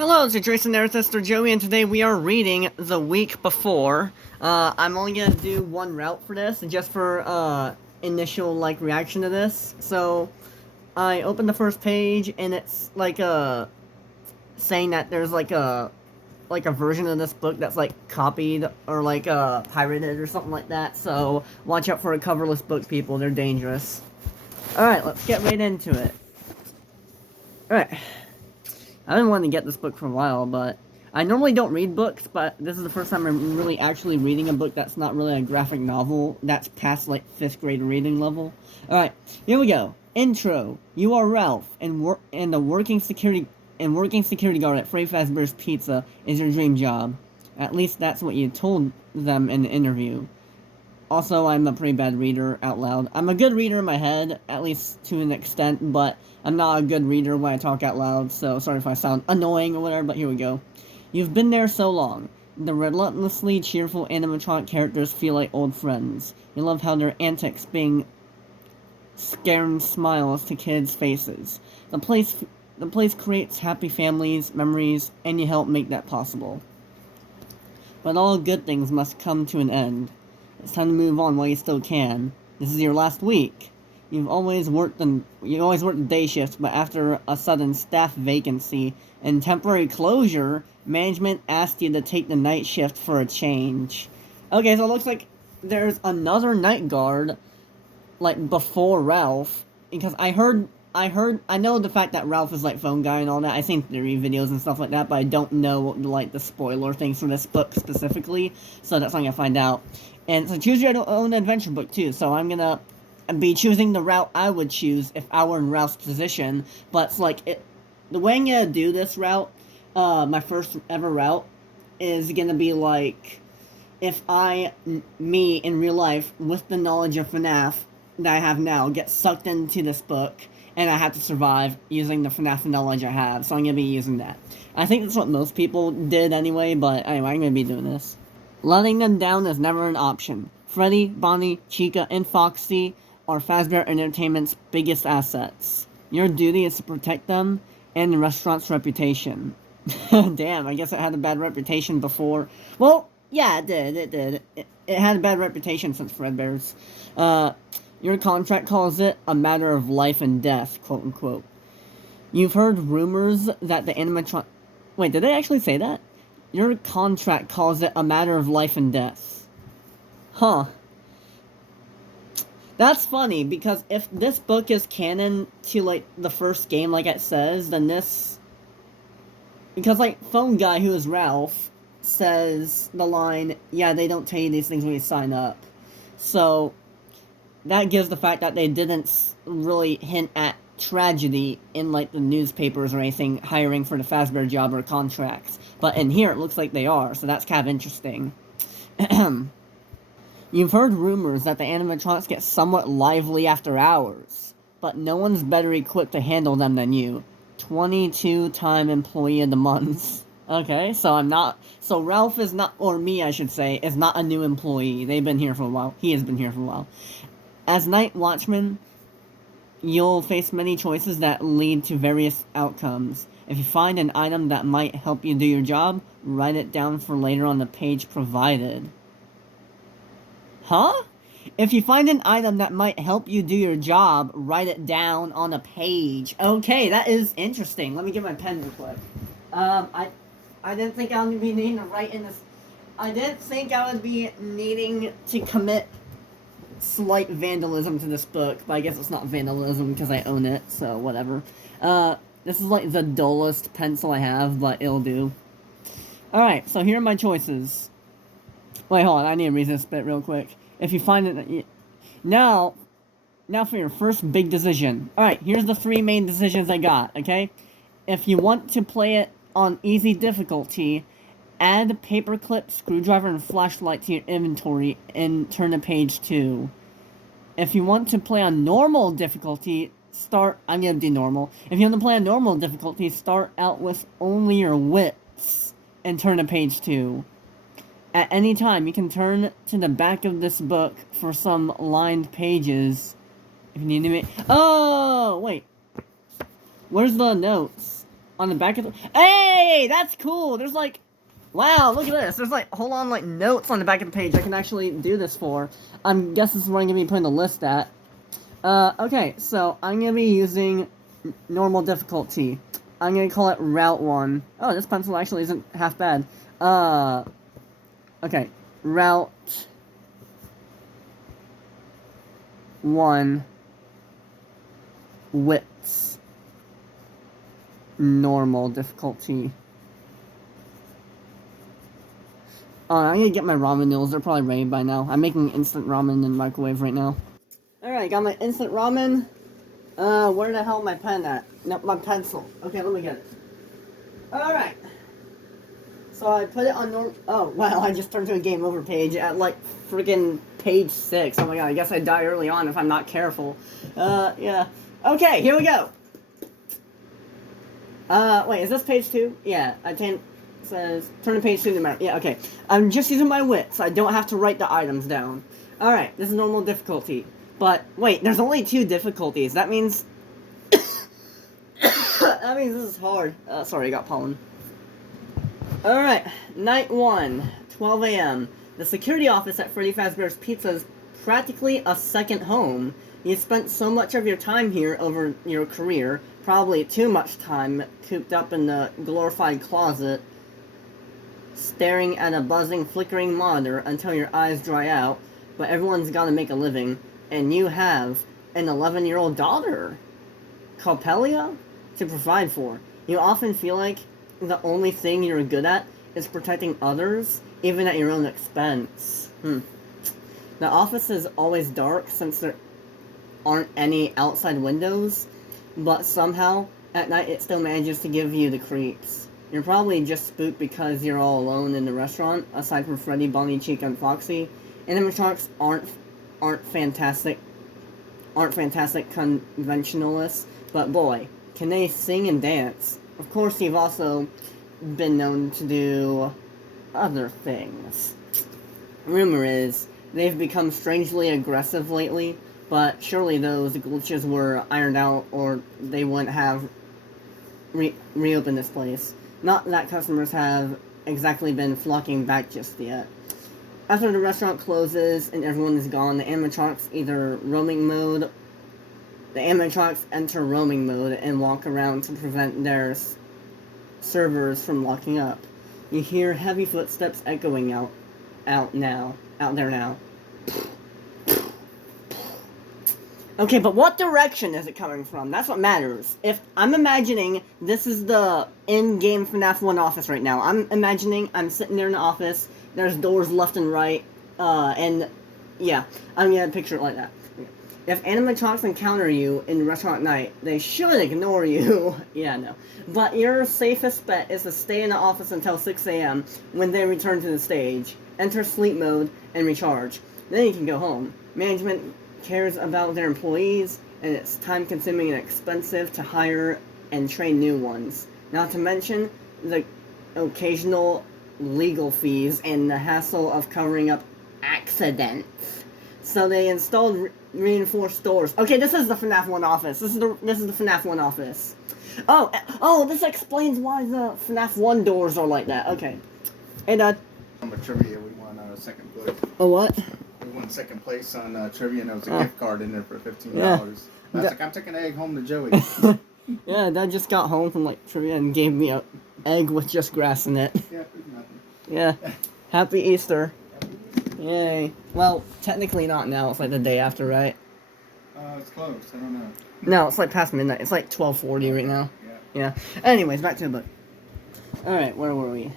Hello, it's your Jason Sister Joey, and today we are reading The Week Before. I'm only gonna do one route for this, just for initial reaction to this. So I opened the first page, and it's saying that there's like a version of this book that's copied or pirated or something like that. So watch out for coverless book, people. They're dangerous. All right, let's get right into it. All right. I've been wanting to get this book for a while, but I normally don't read books, but this is the first time I'm really actually reading a book that's not really a graphic novel that's past 5th grade reading level. Alright, here we go. Intro. You are Ralph, and the working security guard at Freddy Fazbear's Pizza is your dream job. At least that's what you told them in the interview. Also, I'm a pretty bad reader out loud. I'm a good reader in my head, at least to an extent, but I'm not a good reader when I talk out loud, so sorry if I sound annoying or whatever, but here we go. You've been there so long. The relentlessly cheerful animatronic characters feel like old friends. You love how their antics bring scaring smiles to kids' faces. The place creates happy families, memories, and you help make that possible. But all good things must come to an end. It's time to move on while you still can. This is your last week. You always worked the day shifts, but after a sudden staff vacancy and temporary closure, management asked you to take the night shift for a change. Okay, so it looks like there's another night guard, before Ralph, because I know the fact that Ralph is phone guy and all that. I've seen theory videos and stuff like that, but I don't know the spoiler things for this book specifically, so that's what I'm gonna find out. And so choose your own adventure book too, so I'm gonna be choosing the route I would choose if I were in Ralph's position, but the way I'm gonna do this route, my first ever route, is gonna be if me in real life, with the knowledge of FNAF that I have now, get sucked into this book, and I have to survive using the FNAF knowledge I have, so I'm gonna be using that. I think that's what most people did anyway, but anyway, I'm gonna be doing this. Letting them down is never an option. Freddy, Bonnie, Chica, and Foxy are Fazbear Entertainment's biggest assets. Your duty is to protect them and the restaurant's reputation. Damn, I guess it had a bad reputation before. Well, yeah, it did. It had a bad reputation since Fredbear's. Your contract calls it a matter of life and death, quote unquote. You've heard rumors that the animatron... Wait, did they actually say that? Your contract calls it a matter of life and death. Huh. That's funny, because if this book is canon to, the first game, like it says, then this... Because, Phone Guy, who is Ralph, says the line, yeah, they don't tell you these things when you sign up. So, that gives the fact that they didn't really hint at tragedy in the newspapers or anything hiring for the Fazbear job or contracts, but in here it looks like they are, so that's kind of interesting. You've heard rumors that the animatronics get somewhat lively after hours, but no one's better equipped to handle them than you. 22-time employee of the month. Okay, so Ralph is not, or me I should say, is not a new employee. They've been here for a while. He has been here for a while. As Night Watchman, you'll face many choices that lead to various outcomes. If you find an item that might help you do your job, write it down for later on the page provided. Huh? If you find an item that might help you do your job, write it down on a page. Okay, that is interesting. Let me get my pen real quick. I didn't think I would be needing to write in this... I didn't think I would be needing to commit slight vandalism to this book, but I guess it's not vandalism because I own it, so whatever. This is the dullest pencil I have, but it'll do. Alright, so here are my choices. Wait, hold on, I need to read this bit real quick. If you find it... Now for your first big decision. Alright, here's the 3 main decisions I got, okay? If you want to play it on easy difficulty, add paperclip, screwdriver, and flashlight to your inventory and turn to page 2. If you want to play on normal difficulty, I'm gonna do normal. If you want to play on normal difficulty, start out with only your wits and turn to page 2. At any time, you can turn to the back of this book for some lined pages. If you need to make... Oh, wait. Where's the notes? On the back of the... Hey! That's cool! There's like... Wow, look at this. There's like whole on like notes on the back of the page I can actually do this for. I'm guessing this is where I'm going to be putting the list at. Okay, so I'm going to be using normal difficulty. I'm going to call it Route 1. Oh, this pencil actually isn't half bad. Okay. Route 1. Widths. Normal difficulty. Oh, I'm gonna get my ramen noodles. They're probably ready by now. I'm making instant ramen in the microwave right now. Alright, got my instant ramen. Where the hell is my pen at? No, my pencil. Okay, let me get it. Alright. So I put it on normal... Oh, wow, I just turned to a game over page at, like, freaking page 6. Oh my god, I guess I die early on if I'm not careful. Yeah. Okay, here we go. Wait, is this page 2? Yeah, I think it says... Turn to page 2 to yeah, okay. I'm just using my wit, so I don't have to write the items down. Alright, this is normal difficulty. But, wait, there's only 2 difficulties. That means... that means this is hard. Sorry, I got pollen. Alright, night 1, 12 a.m. The security office at Freddy Fazbear's Pizza is practically a second home. You spent so much of your time here over your career, probably too much time cooped up in the glorified closet, staring at a buzzing, flickering monitor until your eyes dry out, but everyone's gotta make a living, and you have an 11-year-old daughter, Copelia, to provide for. You often feel like the only thing you're good at is protecting others, even at your own expense. The office is always dark since there aren't any outside windows, but somehow, at night it still manages to give you the creeps. You're probably just spooked because you're all alone in the restaurant, aside from Freddy, Bonnie, Chica, and Foxy. Animatronics aren't fantastic conventionalists, but boy, can they sing and dance. Of course, you've also been known to do other things. Rumor is, they've become strangely aggressive lately, but surely those glitches were ironed out or they wouldn't have reopened this place. Not that customers have exactly been flocking back just yet. After the restaurant closes and everyone is gone, the animatronics enter roaming mode and walk around to prevent their servers from locking up. You hear heavy footsteps echoing out there now. Okay, but what direction is it coming from? That's what matters. If I'm imagining this is the in-game FNAF 1 office right now. I'm imagining I'm sitting there in the office, there's doors left and right, and yeah, I'm gonna picture it like that. If animatronics encounter you in restaurant at night, they should ignore you. Yeah, no. But your safest bet is to stay in the office until 6 a.m. when they return to the stage. Enter sleep mode and recharge. Then you can go home. Management cares about their employees, and it's time-consuming and expensive to hire and train new ones. Not to mention the occasional legal fees and the hassle of covering up accidents. So they installed reinforced doors. Okay, this is the FNAF 1 office. This is the FNAF 1 office. Oh, this explains why the FNAF 1 doors are like that. Okay. Hey, Dad. On the trivia, we won second place. Oh, what? We won second place on trivia, and there was a gift card in there for $15. Yeah. I was like, I'm taking an egg home to Joey. Yeah, Dad just got home from, like, trivia and gave me a egg with just grass in it. Yeah, there's nothing. Yeah. Happy Easter. Yay. Well, technically not now. It's like the day after, right? It's close. I don't know. No, it's like past midnight. It's like 12:40 right now. Yeah. Anyways, back to the book. Alright, where were we?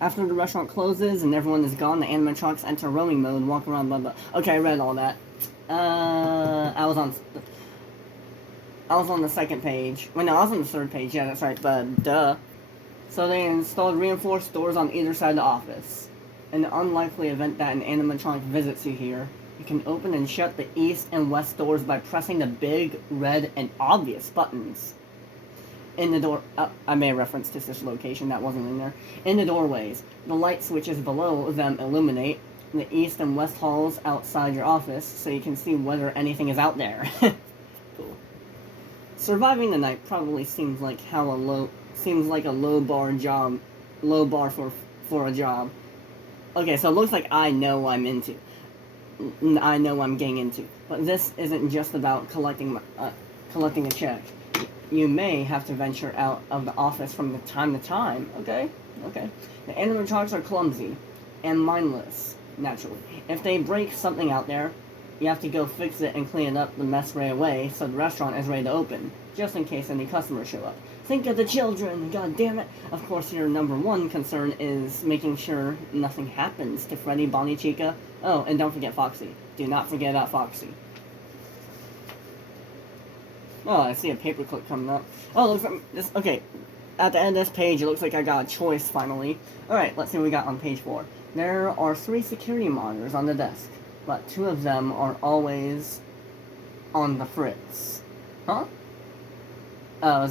After the restaurant closes and everyone is gone, the animatronics enter roaming mode and walk around, blah blah. Okay, I read all that. I was on the second page. Well, no, I was on the third page. Yeah, that's right, but duh. So they installed reinforced doors on either side of the office. In the unlikely event that an animatronic visits you here, you can open and shut the east and west doors by pressing the big, red, and obvious buttons. In the door... I made a reference to this location that wasn't in there. In the doorways, the light switches below them illuminate the east and west halls outside your office, so you can see whether anything is out there. Cool. Surviving the night probably seems like a low bar for a job. Okay, so it looks like I know what I'm into. I know what I'm getting into. But this isn't just about collecting a check. You may have to venture out of the office from time to time, okay? Okay. The animatronics are clumsy and mindless, naturally. If they break something out there, you have to go fix it and clean up the mess right away so the restaurant is ready to open, just in case any customers show up. Think of the children, god damn it! Of course, your number one concern is making sure nothing happens to Freddy, Bonnie, Chica. Oh, and don't forget Foxy. Do not forget about Foxy. Oh, I see a paperclip coming up. Oh, looks like this. Okay, at the end of this page, it looks like I got a choice finally. Alright, let's see what we got on page 4. There are 3 security monitors on the desk, but 2 of them are always on the fritz. Huh? Oh,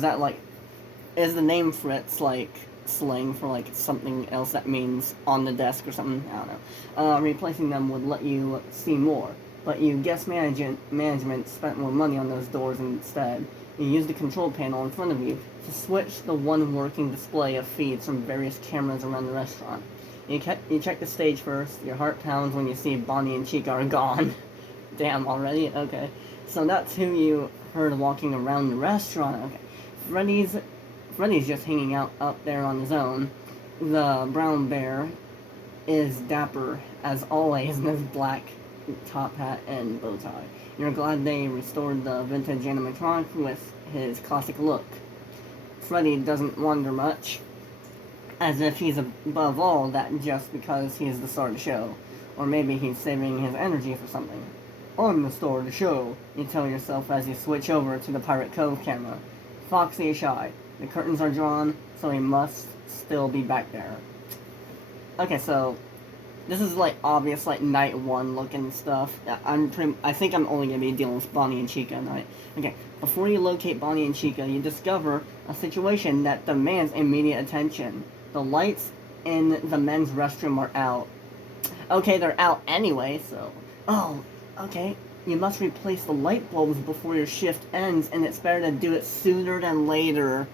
is the name fritz like slang for like something else that means on the desk or something? I don't know. Replacing them would let you see more, but you guess management spent more money on those doors instead. You use the control panel in front of you to switch the one working display of feeds from various cameras around the restaurant. You check the stage first. Your heart pounds when you see Bonnie and Chica are gone. Damn, already? Okay. So that's who you heard walking around the restaurant. Okay. Freddy's just hanging out up there on his own. The brown bear is dapper as always in his black top hat and bow tie. You're glad they restored the vintage animatronic with his classic look. Freddy doesn't wonder much, as if he's above all that just because he's the star of the show. Or maybe he's saving his energy for something. I'm the star of the show, you tell yourself as you switch over to the Pirate Cove camera. Foxy is shy. The curtains are drawn, so he must still be back there. Okay, so this is like obvious, like night 1 looking stuff. I think I'm only gonna be dealing with Bonnie and Chica tonight. Okay, before you locate Bonnie and Chica, you discover a situation that demands immediate attention. The lights in the men's restroom are out. Okay, they're out anyway, so. Oh, okay. You must replace the light bulbs before your shift ends, and it's better to do it sooner than later.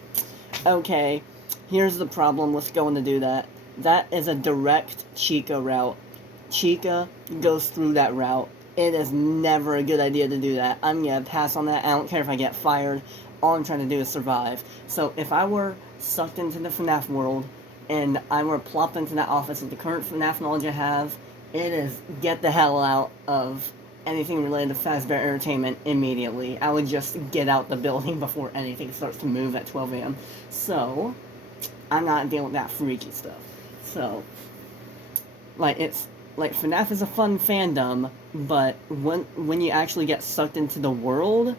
Okay, here's the problem with going to do that. That is a direct Chica route. Chica goes through that route. It is never a good idea to do that. I'm gonna pass on that. I don't care if I get fired. All I'm trying to do is survive. So if I were sucked into the FNAF world, and I were plopped into that office with the current FNAF knowledge I have, it is get the hell out of anything related to Fazbear Entertainment immediately. I would just get out the building before anything starts to move at 12 a.m. So, I'm not dealing with that freaky stuff. So, FNAF is a fun fandom, but when you actually get sucked into the world,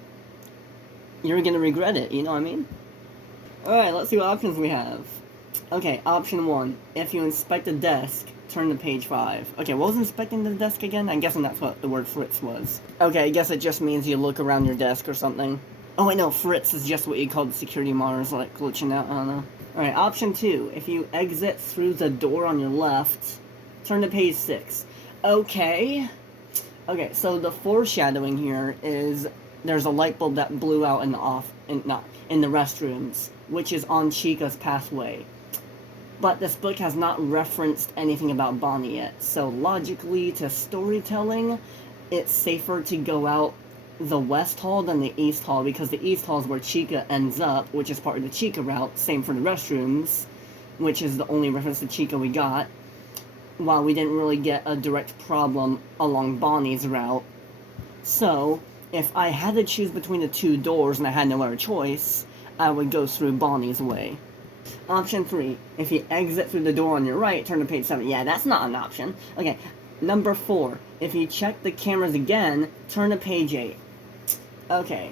you're gonna regret it, you know what I mean? Alright, let's see what options we have. Okay, option 1. If you inspect a desk, turn to page 5. Okay, what was inspecting the desk again? I'm guessing that's what the word fritz was. Okay, I guess it just means you look around your desk or something. Oh, I know, fritz is just what you call the security monitors, like glitching out, I don't know. Alright, option 2. If you exit through the door on your left, turn to page 6. Okay. Okay, so the foreshadowing here is there's a light bulb that blew out in the restrooms, which is on Chica's pathway. But this book has not referenced anything about Bonnie yet, so logically to storytelling, it's safer to go out the West Hall than the East Hall, because the East Hall is where Chica ends up, which is part of the Chica route. Same for the restrooms, which is the only reference to Chica we got, while we didn't really get a direct problem along Bonnie's route. So, if I had to choose between the 2 doors and I had no other choice, I would go through Bonnie's way. Option 3. If you exit through the door on your right, turn to page 7. Yeah, that's not an option. Okay, number 4. If you check the cameras again, turn to page 8. Okay.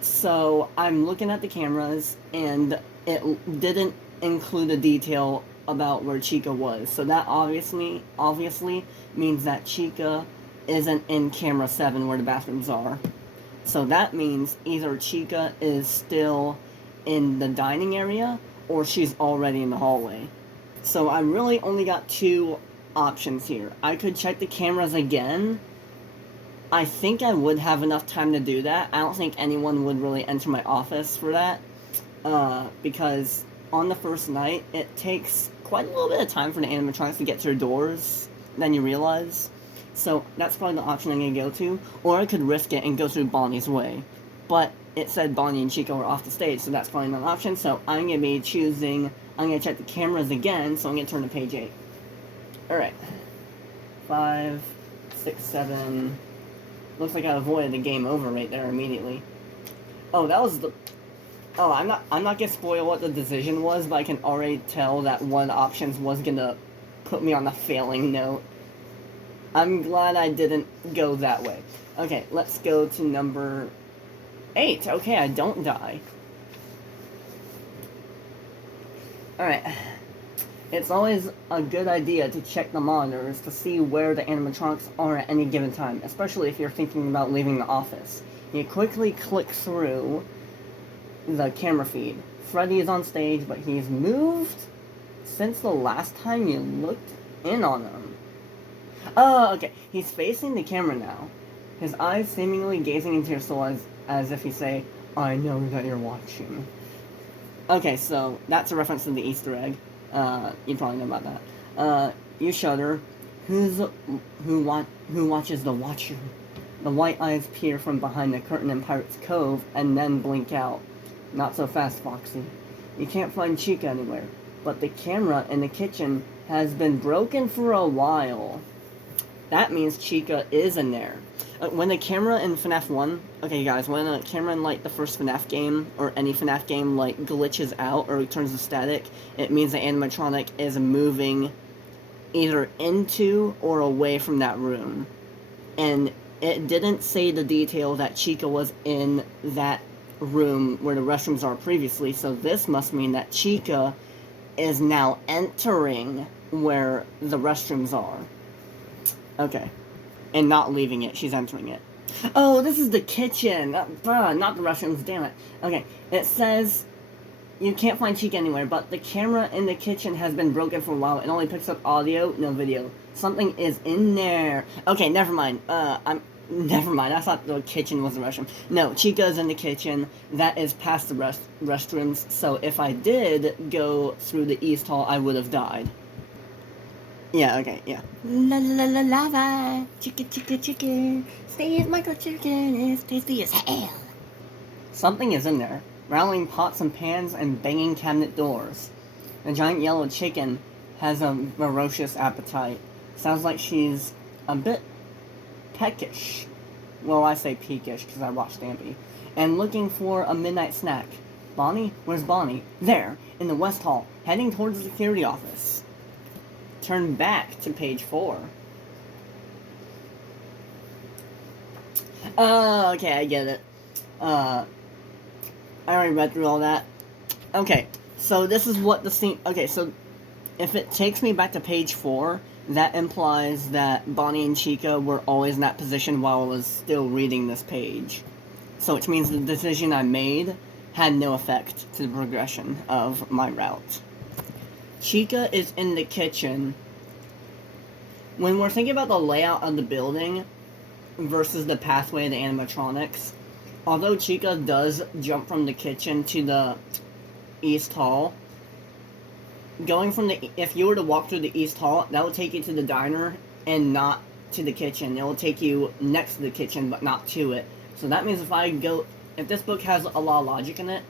So, I'm looking at the cameras, and it didn't include a detail about where Chica was. So that obviously means that Chica isn't in camera 7 where the bathrooms are. So that means either Chica is still in the dining area, or she's already in the hallway. So I really only got 2 options here. I could check the cameras again. I think I would have enough time to do that. I don't think anyone would really enter my office for that. Because on the first night, it takes quite a little bit of time for the animatronics to get to your doors than you realize. So that's probably the option I'm going to go to. Or I could risk it and go through Bonnie's way. But it said Bonnie and Chica were off the stage, so that's probably not an option. So I'm going to be choosing, I'm going to check the cameras again, so I'm going to turn to page 8. Alright. 5, 6, 7. Looks like I avoided the game over right there immediately. Oh, that was the... Oh, I'm not gonna spoil what the decision was, but I can already tell that one of the options was gonna put me on the failing note. I'm glad I didn't go that way. Okay, let's go to number 8. Okay, I don't die. Alright. It's always a good idea to check the monitors to see where the animatronics are at any given time, especially if you're thinking about leaving the office. You quickly click through the camera feed. Freddy is on stage, but he's moved since the last time you looked in on him. Oh, okay. He's facing the camera now. His eyes seemingly gazing into your soul as if he say, I know that you're watching. Okay, so that's a reference to the Easter egg. You probably know about that. You shudder. Who watches the watcher? The white eyes peer from behind the curtain in Pirate's Cove and then blink out. Not so fast, Foxy. You can't find Chica anywhere, but the camera in the kitchen has been broken for a while. That means Chica is in there. When the camera in FNAF 1, okay guys, when a camera in like the first FNAF game, or any FNAF game, like glitches out or returns to static, it means the animatronic is moving either into or away from that room. And it didn't say the detail that Chica was in that room where the restrooms are previously, so this must mean that Chica is now entering where the restrooms are. Okay. And not leaving it, she's entering it. Oh, this is the kitchen! Not the restrooms, damn it. Okay, it says you can't find Chica anywhere, but the camera in the kitchen has been broken for a while. It only picks up audio, no video. Something is in there. Okay, never mind. Never mind, I thought the kitchen was the restroom. No, Chica's in the kitchen. That is past the restrooms, so if I did go through the East Hall, I would have died. Yeah, okay, yeah. La la la lava, chicken, chicken, chicken. Steve Michael Chicken is tasty as hell. Something is in there, rattling pots and pans and banging cabinet doors. The giant yellow chicken has a ferocious appetite. Sounds like she's a bit peckish. Well, I say peakish because I watched Stampy. And looking for a midnight snack. Bonnie? Where's Bonnie? There, in the West Hall, heading towards the security office. Turn back to page 4. Okay, I get it. I already read through all that. Okay, so this is what the scene... Okay, so if it takes me back to page 4, that implies that Bonnie and Chica were always in that position while I was still reading this page. So which means the decision I made had no effect to the progression of my route. Chica is in the kitchen. When we're thinking about the layout of the building versus the pathway of the animatronics, although Chica does jump from the kitchen to the East Hall, going from the... If you were to walk through the East Hall, that would take you to the diner and not to the kitchen. It will take you next to the kitchen, but not to it. So that means if this book has a lot of logic in it,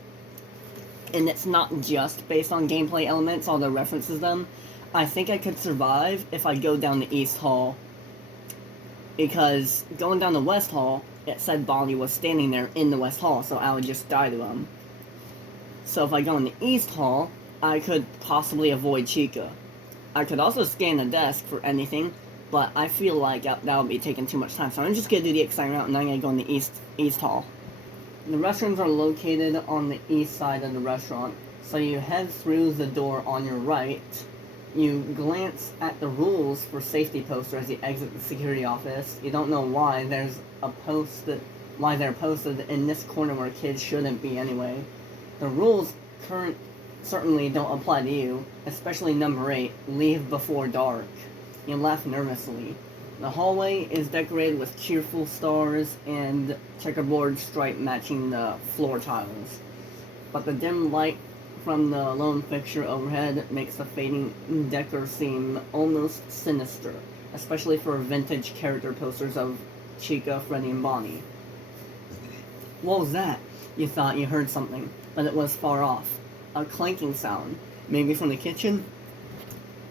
and it's not just based on gameplay elements, although it references them, I think I could survive if I go down the East Hall. Because going down the West Hall, it said Bonnie was standing there in the West Hall, so I would just die to him. So if I go in the East Hall, I could possibly avoid Chica. I could also scan the desk for anything, but I feel like that would be taking too much time. So I'm just going to do the exciting route, and I'm going to go in the East Hall. The restrooms are located on the east side of the restaurant, so you head through the door on your right. You glance at the rules for safety poster as you exit the security office. You don't know why they're posted in this corner where kids shouldn't be anyway. The rules certainly don't apply to you, especially number 8, leave before dark. You laugh nervously. The hallway is decorated with cheerful stars and checkerboard stripe matching the floor tiles. But the dim light from the lone fixture overhead makes the fading decor seem almost sinister, especially for vintage character posters of Chica, Freddy, and Bonnie. What was that? You thought you heard something, but it was far off. A clanking sound, maybe from the kitchen?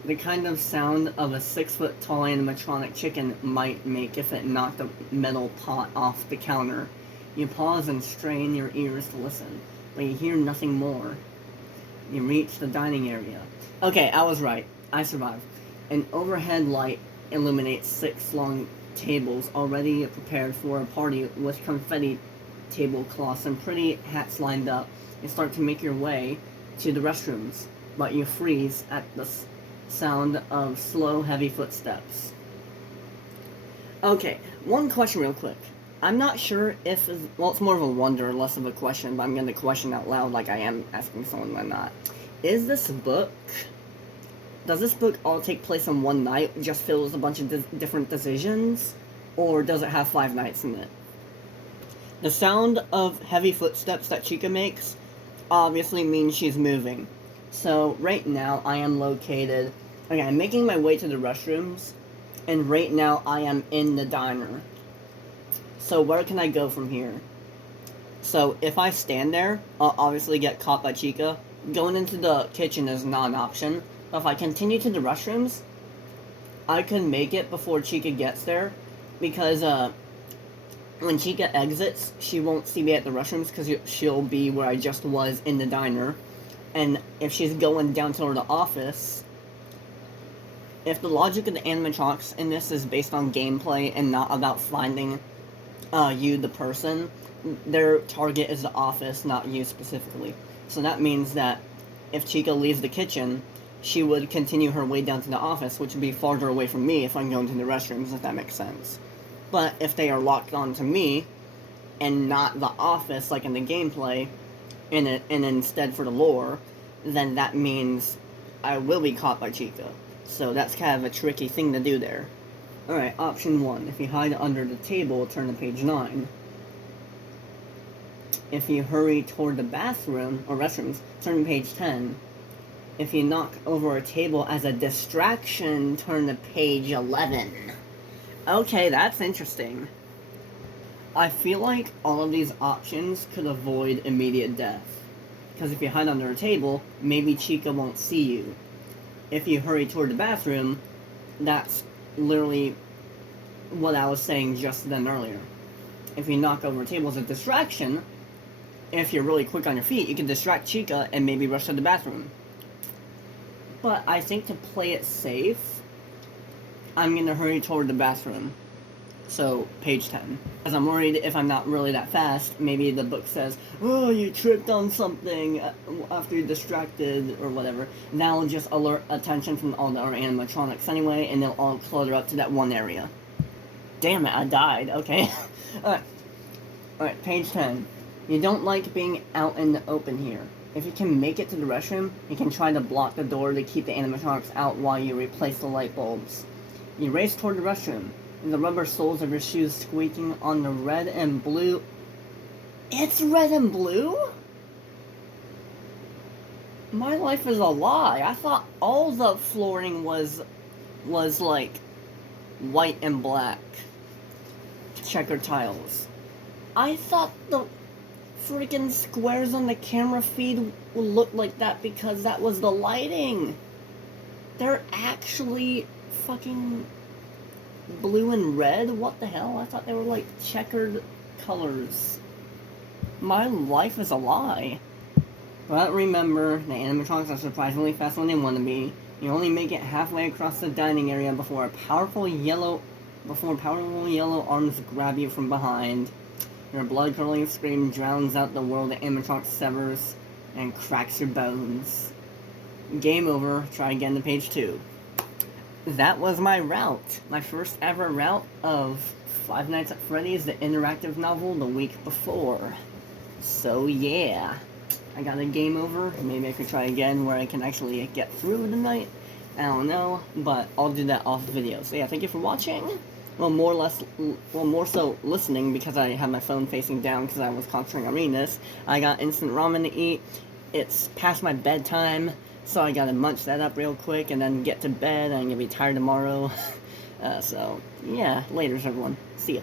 The kind of sound of a 6-foot tall animatronic chicken might make if it knocked a metal pot off the counter. You pause and strain your ears to listen, but you hear nothing more. You reach the dining area. Okay, I was right. I survived. An overhead light illuminates 6 long tables already prepared for a party with confetti tablecloths and pretty hats lined up. You start to make your way to the restrooms, but you freeze at the sound of slow, heavy footsteps. Okay, one question real quick. I'm not sure if, well, it's more of a wonder, less of a question, but I'm going to question out loud like I am asking someone or not. Does this book all take place in one night, just filled with a bunch of different decisions, or does it have 5 nights in it? The sound of heavy footsteps that Chica makes obviously means she's moving. So right now I am located, okay, I'm making my way to the restrooms, and right now I am in the diner. So where can I go from here? So if I stand there, I'll obviously get caught by Chica. Going into the kitchen is not an option. But if I continue to the restrooms, I could make it before Chica gets there. Because when Chica exits, she won't see me at the restrooms because she'll be where I just was in the diner. And if she's going down toward the office, if the logic of the animatronics in this is based on gameplay and not about finding you, the person, their target is the office, not you specifically. So that means that if Chica leaves the kitchen, she would continue her way down to the office, which would be farther away from me if I'm going to the restrooms, if that makes sense. But if they are locked on to me, and not the office like in the gameplay, and instead for the lore, then that means I will be caught by Chica. So that's kind of a tricky thing to do there. Alright, option 1. If you hide under the table, turn to page 9. If you hurry toward the bathroom, or restrooms, turn to page 10. If you knock over a table as a distraction, turn to page 11. Okay, that's interesting. I feel like all of these options could avoid immediate death. Because if you hide under a table, maybe Chica won't see you. If you hurry toward the bathroom, that's literally what I was saying just then earlier. If you knock over a table as a distraction, if you're really quick on your feet, you can distract Chica and maybe rush to the bathroom. But I think to play it safe, I'm going to hurry toward the bathroom. So, page 10. Because I'm worried if I'm not really that fast, maybe the book says, oh, you tripped on something after you're distracted, or whatever. That'll just alert attention from all the other animatronics anyway, and they'll all clutter up to that one area. Damn it, I died. Okay. Alright, page 10. You don't like being out in the open here. If you can make it to the restroom, you can try to block the door to keep the animatronics out while you replace the light bulbs. You race toward the restroom, and the rubber soles of your shoes squeaking on the red and blue. It's red and blue? My life is a lie. I thought all the flooring was like white and black checker tiles. I thought the freaking squares on the camera feed would look like that because that was the lighting. They're actually fucking blue and red? What the hell? I thought they were like checkered colors. My life is a lie. But remember, the animatronics are surprisingly fast when they want to be. You only make it halfway across the dining area before powerful yellow arms grab you from behind. Your blood-curdling scream drowns out the world the animatronic severs and cracks your bones. Game over. Try again to page 2. That was my route. My first ever route of Five Nights at Freddy's, the interactive novel, the week before. So yeah. I got a game over. Maybe I could try again where I can actually get through the night. I don't know, but I'll do that off video. So yeah, thank you for watching. well, more so listening because I had my phone facing down because I was concentrating on reading this. I got instant ramen to eat. It's past my bedtime, so I gotta munch that up real quick and then get to bed. I'm gonna be tired tomorrow. So, yeah, laters everyone. See ya.